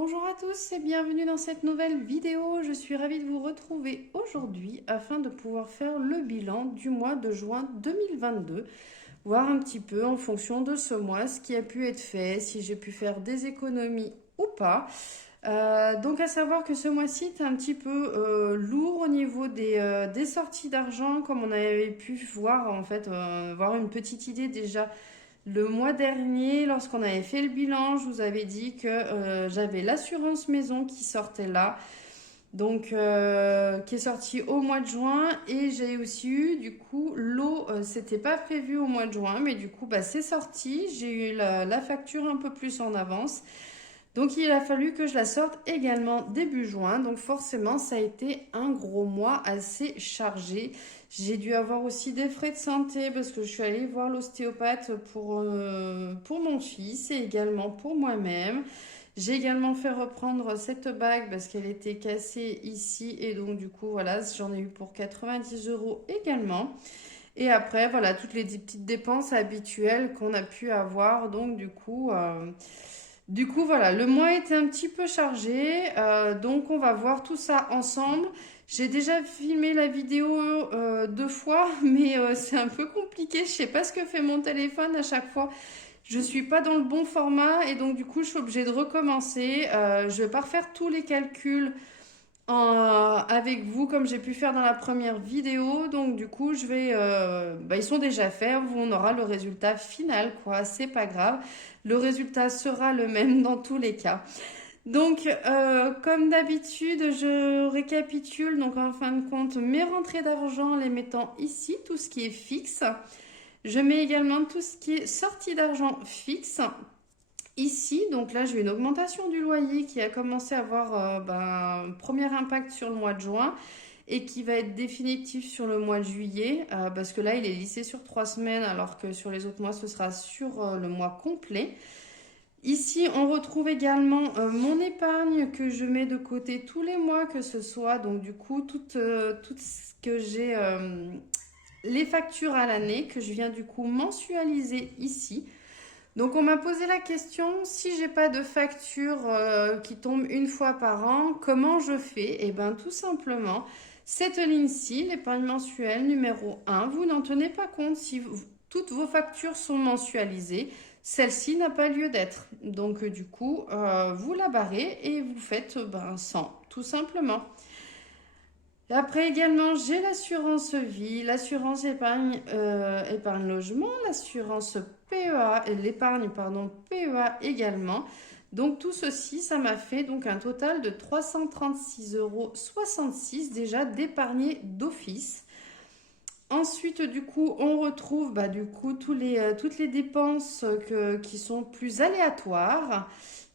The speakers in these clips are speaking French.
Bonjour à tous et bienvenue dans cette nouvelle vidéo. Je suis ravie de vous retrouver aujourd'hui afin de pouvoir faire le bilan du mois de juin 2022. Voir un petit peu en fonction de ce mois ce qui a pu être fait, si j'ai pu faire des économies ou pas. Donc à savoir que ce mois-ci est un petit peu lourd au niveau des sorties d'argent, comme on avait pu voir en fait, voir une petite idée déjà le mois dernier, lorsqu'on avait fait le bilan. Je vous avais dit que j'avais l'assurance maison qui sortait là, donc qui est sortie au mois de juin, et j'ai aussi eu du coup l'eau, c'était pas prévu au mois de juin, mais du coup bah, c'est sorti. J'ai eu la facture un peu plus en avance. Donc il a fallu que je la sorte également début juin. Donc forcément, ça a été un gros mois assez chargé. J'ai dû avoir aussi des frais de santé parce que je suis allée voir l'ostéopathe pour mon fils et également pour moi-même. J'ai également fait reprendre cette bague parce qu'elle était cassée ici, et donc du coup voilà, j'en ai eu pour 90 euros également. Et après voilà, toutes les petites dépenses habituelles qu'on a pu avoir. Donc du coup, voilà, le mois était un petit peu chargé, donc on va voir tout ça ensemble. J'ai déjà filmé la vidéo 2 fois, mais c'est un peu compliqué. Je sais pas ce que fait mon téléphone à chaque fois. Je suis pas dans le bon format, et donc du coup, je suis obligée de recommencer. Je vais pas refaire tous les calculs avec vous comme j'ai pu faire dans la première vidéo. Donc du coup, ils sont déjà faits. On aura le résultat final, quoi. C'est pas grave. Le résultat sera le même dans tous les cas. Donc, comme d'habitude, je récapitule donc en fin de compte mes rentrées d'argent, les mettant ici, tout ce qui est fixe. Je mets également tout ce qui est sortie d'argent fixe ici. Donc là, j'ai une augmentation du loyer qui a commencé à avoir un premier impact sur le mois de juin et qui va être définitif sur le mois de juillet, parce que là, il est lissé sur 3 semaines, alors que sur les autres mois, ce sera sur le mois complet. Ici, on retrouve également mon épargne que je mets de côté tous les mois, que ce soit donc du coup tout ce que j'ai, les factures à l'année que je viens du coup mensualiser ici. Donc on m'a posé la question, si j'ai pas de facture qui tombe une fois par an, comment je fais? Eh bien tout simplement, cette ligne-ci, l'épargne mensuelle numéro 1, vous n'en tenez pas compte si toutes vos factures sont mensualisées. Celle-ci n'a pas lieu d'être. Donc du coup, vous la barrez et vous faites 100, tout simplement. Après également, j'ai l'assurance vie, l'assurance épargne logement, l'assurance PEA, et l'épargne pardon, PEA également. Donc tout ceci, ça m'a fait donc un total de 336,66 € déjà d'épargné d'office. Ensuite, du coup, on retrouve toutes les dépenses qui sont plus aléatoires,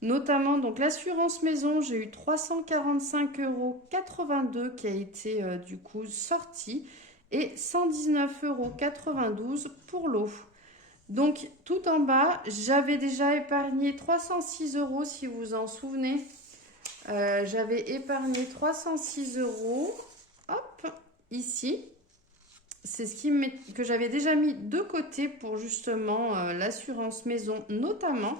notamment donc l'assurance maison. J'ai eu 345,82 € qui a été du coup sorti, et 119,92 € pour l'eau. Donc tout en bas, j'avais déjà épargné 306 euros, si vous vous en souvenez. J'avais épargné 306 euros, hop, ici. C'est que j'avais déjà mis de côté pour justement l'assurance maison notamment.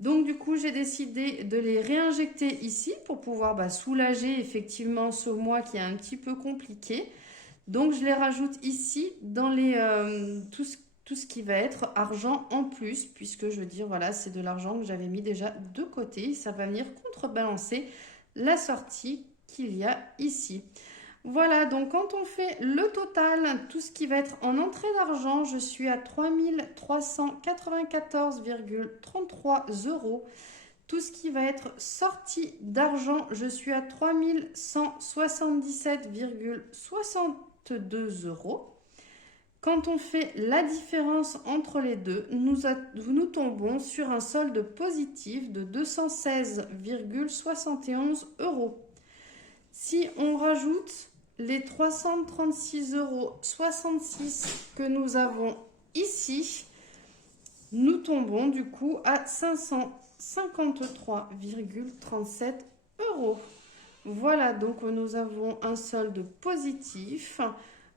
Donc du coup, j'ai décidé de les réinjecter ici pour pouvoir soulager effectivement ce mois qui est un petit peu compliqué. Donc je les rajoute ici dans tout ce qui va être argent en plus, puisque je veux dire, voilà, c'est de l'argent que j'avais mis déjà de côté. Ça va venir contrebalancer la sortie qu'il y a ici. Voilà, donc quand on fait le total, tout ce qui va être en entrée d'argent, je suis à 3394,33 €. Tout ce qui va être sorti d'argent, je suis à 3177,62 €. Quand on fait la différence entre les deux, nous tombons sur un solde positif de 216,71 €. Si on rajoute les 336,66 € que nous avons ici, nous tombons du coup à 553,37 €. Voilà, donc nous avons un solde positif.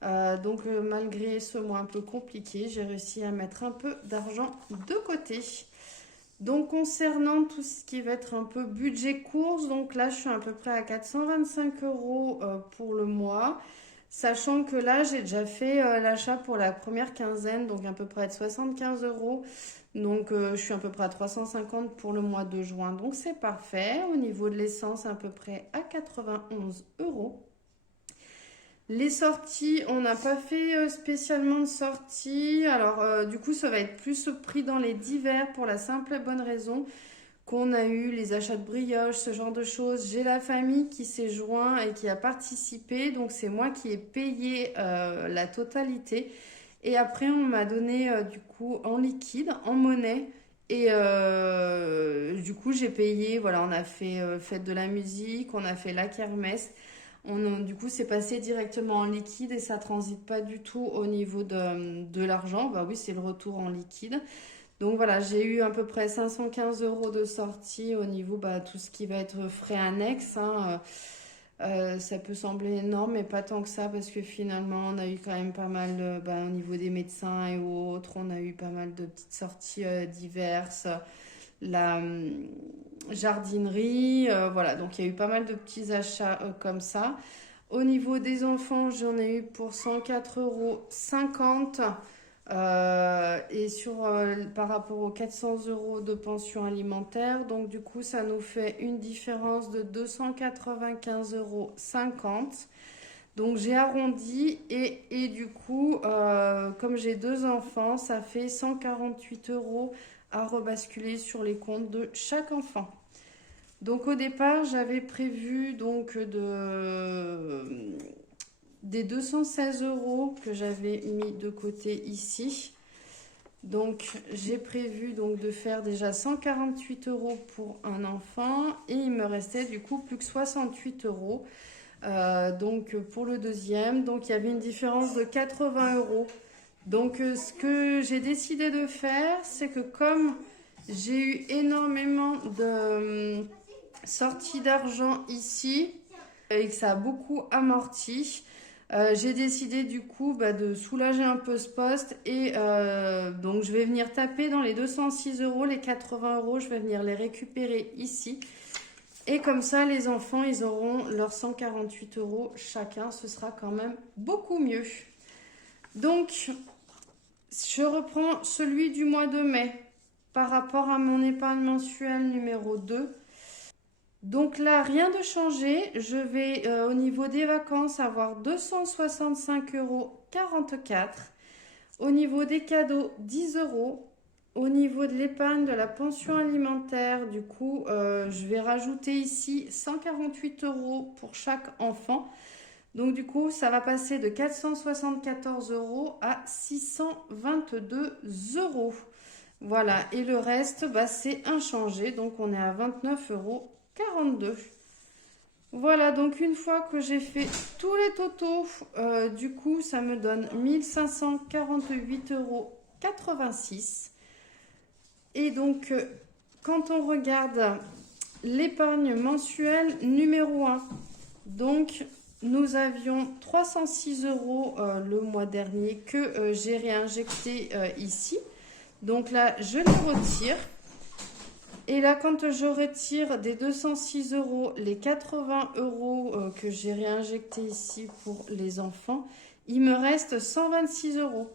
Malgré ce mois un peu compliqué, j'ai réussi à mettre un peu d'argent de côté. Donc concernant tout ce qui va être un peu budget courses, donc là je suis à peu près à 425 euros pour le mois, sachant que là j'ai déjà fait l'achat pour la première quinzaine, donc à peu près de 75 euros. Donc je suis à peu près à 350 pour le mois de juin, donc c'est parfait. Au niveau de l'essence, à peu près à 91 euros. Les sorties, on n'a pas fait spécialement de sorties. Alors, du coup, ça va être plus pris dans les divers pour la simple et bonne raison qu'on a eu les achats de brioches, ce genre de choses. J'ai la famille qui s'est joint et qui a participé. Donc, c'est moi qui ai payé la totalité. Et après, on m'a donné du coup en liquide, en monnaie. Et du coup, j'ai payé. Voilà, on a fait fête de la musique, on a fait la kermesse. Du coup, c'est passé directement en liquide et ça transite pas du tout au niveau de l'argent. Bah oui, c'est le retour en liquide. Donc voilà, j'ai eu à peu près 515 euros de sortie au niveau tout ce qui va être frais annexes, hein. Ça peut sembler énorme, mais pas tant que ça parce que finalement, on a eu quand même pas mal au niveau des médecins et autres. On a eu pas mal de petites sorties diverses. La jardinerie, voilà, donc il y a eu pas mal de petits achats comme ça. Au niveau des enfants, j'en ai eu pour 104,50 € et par rapport aux 400 euros de pension alimentaire, donc du coup ça nous fait une différence de 295,50 €. Donc j'ai arrondi et du coup, comme j'ai deux enfants, ça fait 148 euros à rebasculer sur les comptes de chaque enfant. Donc au départ, j'avais prévu des 216 euros que j'avais mis de côté ici. Donc j'ai prévu de faire déjà 148 euros pour un enfant et il me restait du coup plus que 68 euros. Donc pour le deuxième, donc il y avait une différence de 80 euros. Donc ce que j'ai décidé de faire, c'est que comme j'ai eu énormément de sorties d'argent ici et que ça a beaucoup amorti, j'ai décidé du coup de soulager un peu ce poste et donc je vais venir taper dans les 206 euros, les 80 euros, je vais venir les récupérer ici. Et comme ça, les enfants, ils auront leurs 148 euros chacun. Ce sera quand même beaucoup mieux. Donc, je reprends celui du mois de mai par rapport à mon épargne mensuelle numéro 2. Donc là, rien de changé. Je vais au niveau des vacances avoir 265,44 €. Au niveau des cadeaux, 10 euros. Au niveau de l'épargne de la pension alimentaire, du coup, je vais rajouter ici 148 euros pour chaque enfant. Donc du coup, ça va passer de 474 euros à 622 euros. Voilà, et le reste, c'est inchangé. Donc on est à 29,42 €. Voilà, donc une fois que j'ai fait tous les totaux, du coup, ça me donne 1548,86 €. Et donc, quand on regarde l'épargne mensuelle numéro 1, donc nous avions 306 euros le mois dernier que j'ai réinjecté ici. Donc là, je les retire. Et là, quand je retire des 206 euros, les 80 euros que j'ai réinjectés ici pour les enfants, il me reste 126 euros.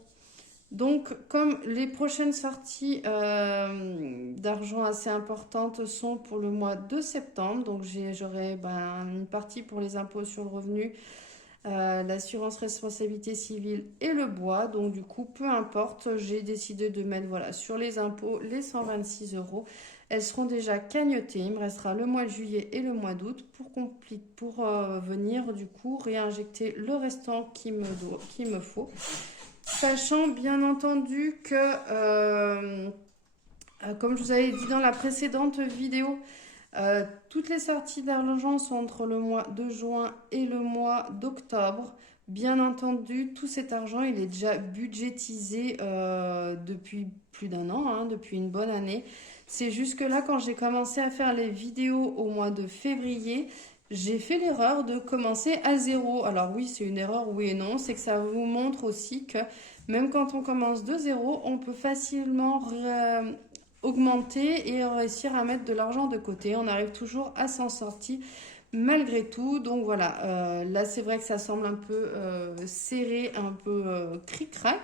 Donc, comme les prochaines sorties d'argent assez importantes sont pour le mois de septembre, donc j'aurai une partie pour les impôts sur le revenu, l'assurance responsabilité civile et le bois. Donc, du coup, peu importe, j'ai décidé de mettre sur les impôts les 126 euros. Elles seront déjà cagnotées. Il me restera le mois de juillet et le mois d'août pour venir du coup réinjecter le restant qu'il me faut. Sachant bien entendu que, comme je vous avais dit dans la précédente vidéo, toutes les sorties d'argent sont entre le mois de juin et le mois d'octobre. Bien entendu, tout cet argent, il est déjà budgétisé depuis plus d'un an, hein, depuis une bonne année. C'est juste que là, quand j'ai commencé à faire les vidéos au mois de février, j'ai fait l'erreur de commencer à zéro. Alors oui, c'est une erreur, oui et non. C'est que ça vous montre aussi que même quand on commence de zéro, on peut facilement augmenter et réussir à mettre de l'argent de côté. On arrive toujours à s'en sortir malgré tout. Donc voilà, là c'est vrai que ça semble un peu serré, un peu cric-crac.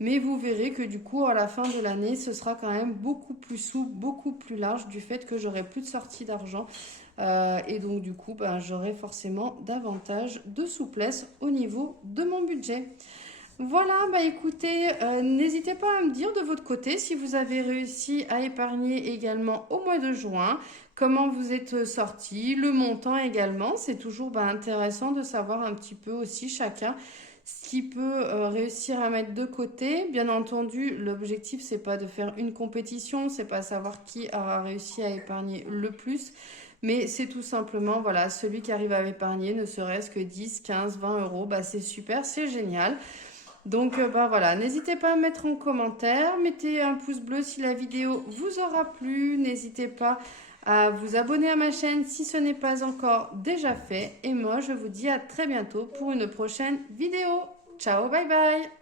Mais vous verrez que du coup, à la fin de l'année, ce sera quand même beaucoup plus souple, beaucoup plus large du fait que j'aurai plus de sortie d'argent. Et donc du coup, ben, j'aurai forcément davantage de souplesse au niveau de mon budget. Voilà, bah écoutez, n'hésitez pas à me dire de votre côté si vous avez réussi à épargner également au mois de juin, comment vous êtes sorti, le montant également. C'est toujours bah, intéressant de savoir un petit peu aussi chacun ce qu'il peut réussir à mettre de côté. Bien entendu, l'objectif, c'est pas de faire une compétition, c'est pas savoir qui aura réussi à épargner le plus. Mais c'est tout simplement, voilà, celui qui arrive à épargner ne serait-ce que 10, 15, 20 euros, bah c'est super, c'est génial. Donc bah voilà, n'hésitez pas à mettre en commentaire, mettez un pouce bleu si la vidéo vous aura plu, n'hésitez pas à vous abonner à ma chaîne si ce n'est pas encore déjà fait. Et moi, je vous dis à très bientôt pour une prochaine vidéo. Ciao, bye bye!